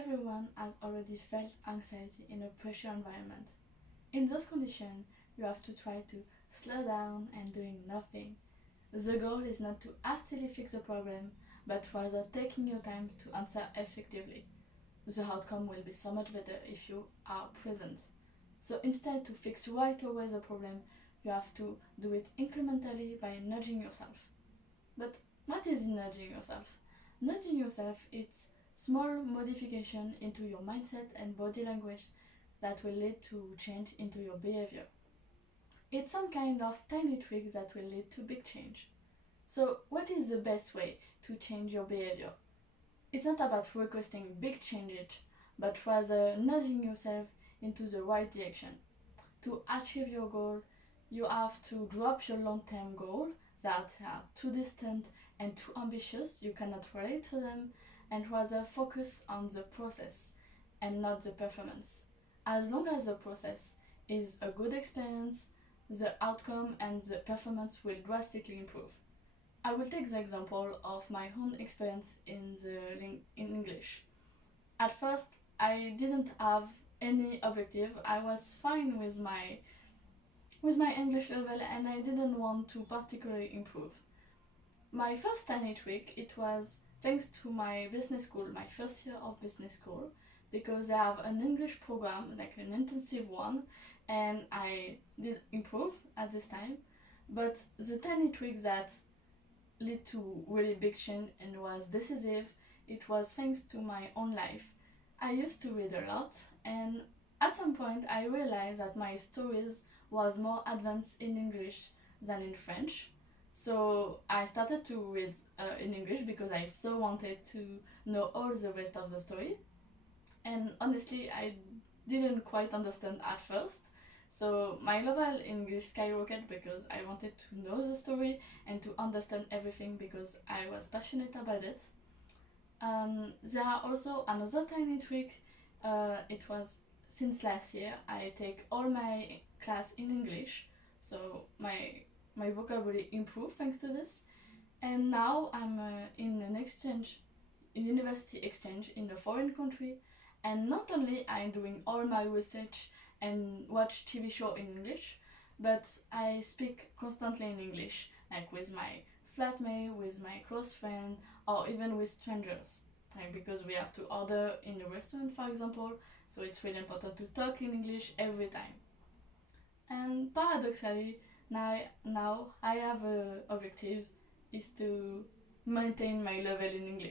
everyone has already felt anxiety in a pressure environment. In those conditions, you have to try to slow down and doing nothing. The goal is not to hastily fix the problem, but rather taking your time to answer effectively. The outcome will be so much better if you are present. So instead to fix right away the problem, you have to do it incrementally by nudging yourself. But what is nudging yourself? Nudging yourself is small modification into your mindset and body language that will lead to change into your behavior. It's some kind of tiny tweaks that will lead to big change. So what is the best way to change your behavior? It's not about requesting big changes, but rather nudging yourself into the right direction. To achieve your goal, you have to drop your long-term goal that are too distant and too ambitious, you cannot relate to them, and rather focus on the process and not the performance. As long as the process is a good experience, the outcome and the performance will drastically improve. I will take the example of my own experience in English. At first, I didn't have any objective. I was fine with my English level and I didn't want to particularly improve. My first tiny tweak, it was thanks to my business school, my first year of business school, because they have an English program, like an intensive one, and I did improve at this time. But the tiny tweak that led to really big change and was decisive, it was thanks to my own life. I used to read a lot, and at some point I realized that my stories was more advanced in English than in French. So I started to read in English because I so wanted to know all the rest of the story. And honestly, I didn't quite understand at first. So my level in English skyrocketed because I wanted to know the story and to understand everything because I was passionate about it. There are also another tiny tweak. It was since last year I take all my class in English, so my vocabulary improved thanks to this. And now I'm in an exchange, university exchange in a foreign country, and not only I'm doing all my research and watch TV show in English, but I speak constantly in English, like with my flatmate, with my close friend, or even with strangers. Like because we have to order in a restaurant, for example, so it's really important to talk in English every time. And paradoxically, now I have a objective is to maintain my level in English.